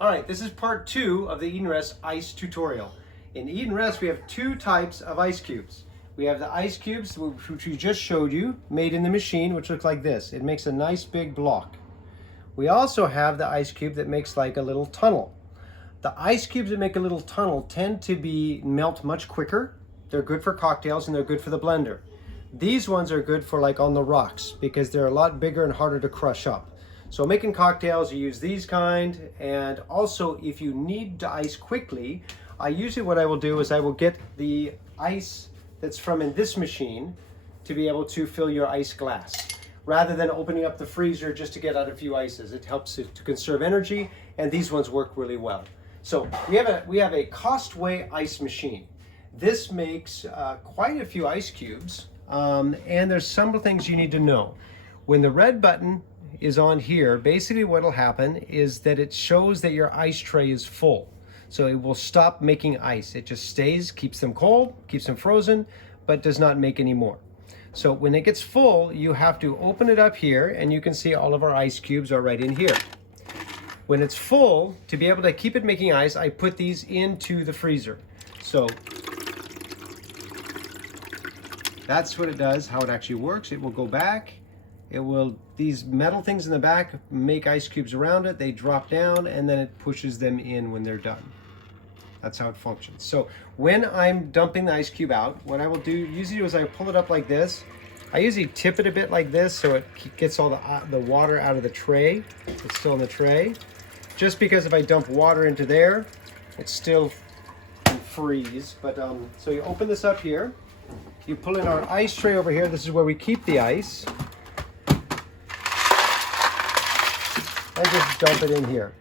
All right, this is part 2 of the Edenrest ice tutorial. In Edenrest, we have 2 types of ice cubes. We have the ice cubes, which we just showed you, made in the machine, which look like this. It makes a nice big block. We also have the ice cube that makes like a little tunnel. The ice cubes that make a little tunnel tend to melt much quicker. They're good for cocktails and they're good for the blender. These ones are good for like on the rocks because they're a lot bigger and harder to crush up. So making cocktails, you use these kind, and also if you need to ice quickly, usually what I will do is I will get the ice that's from in this machine to be able to fill your ice glass, rather than opening up the freezer just to get out a few ices. It helps to conserve energy, and these ones work really well. So we have a Costway ice machine. This makes quite a few ice cubes, and there's some things you need to know. When the red button is on here, basically what will happen is that it shows that your ice tray is full. So it will stop making ice. It just stays, keeps them cold, keeps them frozen, but does not make any more. So when it gets full, you have to open it up here, and you can see all of our ice cubes are right in here. When it's full, to be able to keep it making ice, I put these into the freezer. So that's what it does, how it actually works. It will go back. These metal things in the back make ice cubes around it. They drop down, and then it pushes them in when they're done. That's how it functions. So when I'm dumping the ice cube out, what I will usually do is I pull it up like this. I usually tip it a bit like this so it gets all the water out of the tray. It's still in the tray. Just because if I dump water into there, it still can freeze. But so you open this up here. You pull in our ice tray over here. This is where we keep the ice. And just dump it in here.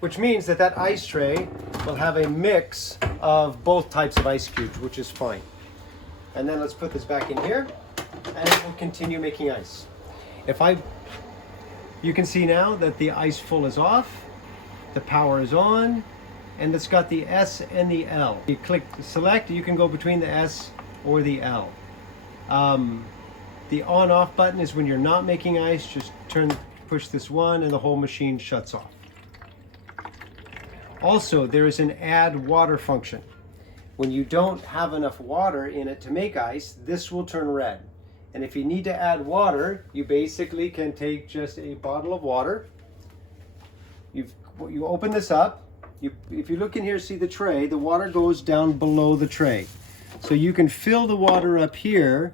Which means that ice tray will have a mix of both types of ice cubes, which is fine. And then let's put this back in here, and it will continue making ice. You can see now that the ice full is off, the power is on, and it's got the S and the L. You click select, you can go between the S or the L. The on-off button is when you're not making ice. Just push this one and the whole machine shuts off. Also, there is an add water function. When you don't have enough water in it to make ice, this will turn red. And if you need to add water, you basically can take just a bottle of water. You open this up. If you look in here, see the tray, the water goes down below the tray. So you can fill the water up here,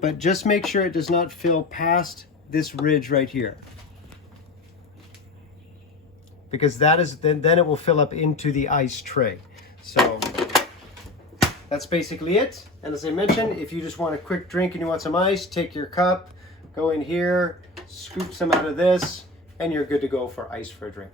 but just make sure it does not fill past this ridge right here. Because then it will fill up into the ice tray. So that's basically it. And as I mentioned, if you just want a quick drink and you want some ice, take your cup, go in here, scoop some out of this, and you're good to go for ice for a drink.